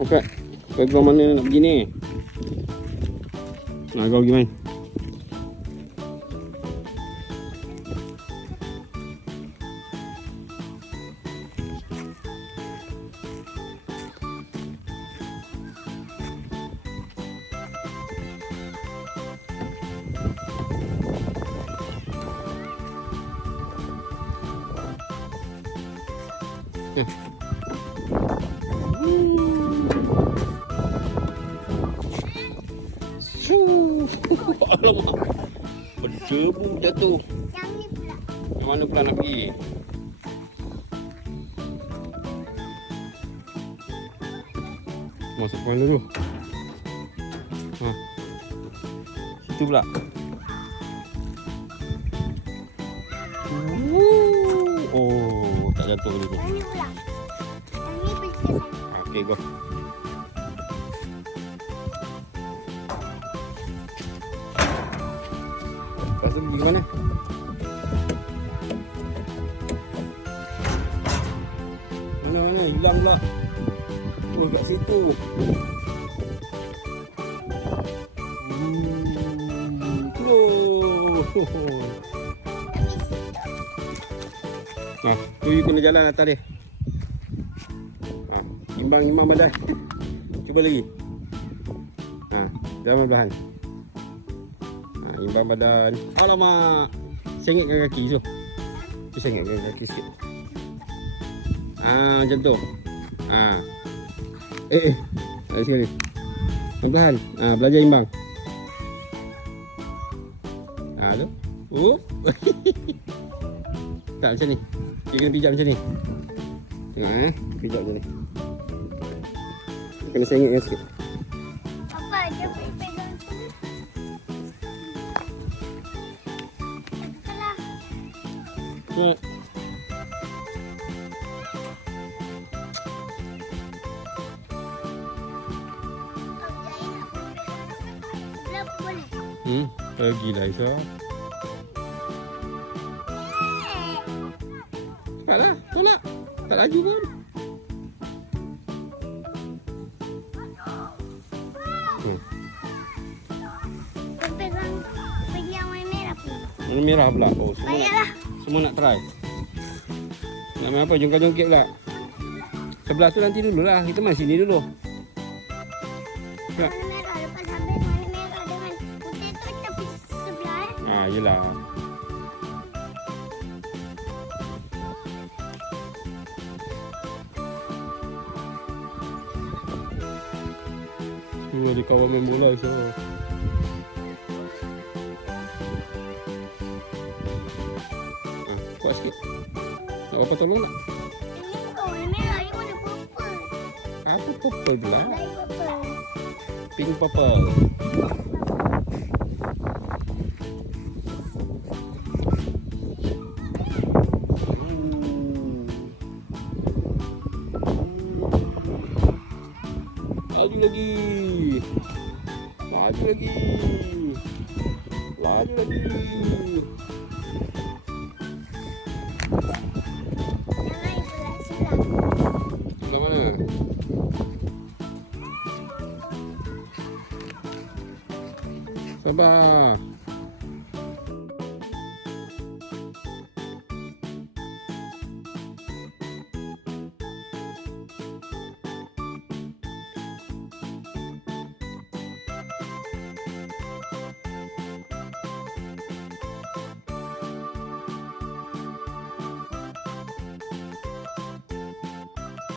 Okey. Kau mana nak pergi ni? Nah, kau pergi main. Alamak. Berdebu jatuh. Yang ni pula. Yang mana pula nak pergi? Masuk mana dulu? Ha. Situ pula. Oh, tak jatuh dulu. Yang ni pula. Yang ni pergi ke sana. Okey, go. Lepas tu pergi ke mana? Mana? Hilang pula. Oh, kat situ. Nah, tu you kena jalan atas dia. Imbang badan. Cuba lagi. Jalan perlahan. Imbang badan. Alamak. Sengitkan kaki tu. Sengitkan kaki sikit. Macam tu. Lagi sekali. Perlahan. Belajar imbang. Tu. Tak macam ni. Dia kena pijak macam ni. Tengok pijak macam ni. Kena sengitkan sikit. Apa dia boleh pegang sini? Salah. Pergilah Isa. Cepatlah, tolak. Tak laju pun. Pegang yang warna merah pula. Warna merah pula. Oh, Bayarlah. semua nak try. Nak main apa? Jongkak-jongkik pula. Sebelah tu nanti dululah. Kita main sini dulu. Warna merah. Lepas habis warna merah dengan putih tu kita pergi sebelah. Yelah. Ada kawan main bola so. Kuat sikit. Nak apa tolong tak? Ini bukan warna merah. Ini warna purple. Apa purple pula? Light purple. Pink purple. Laju lagi. Laju lagi. Laju lagi. Yang lain pula sebelah. Sebelah mana? Sabar.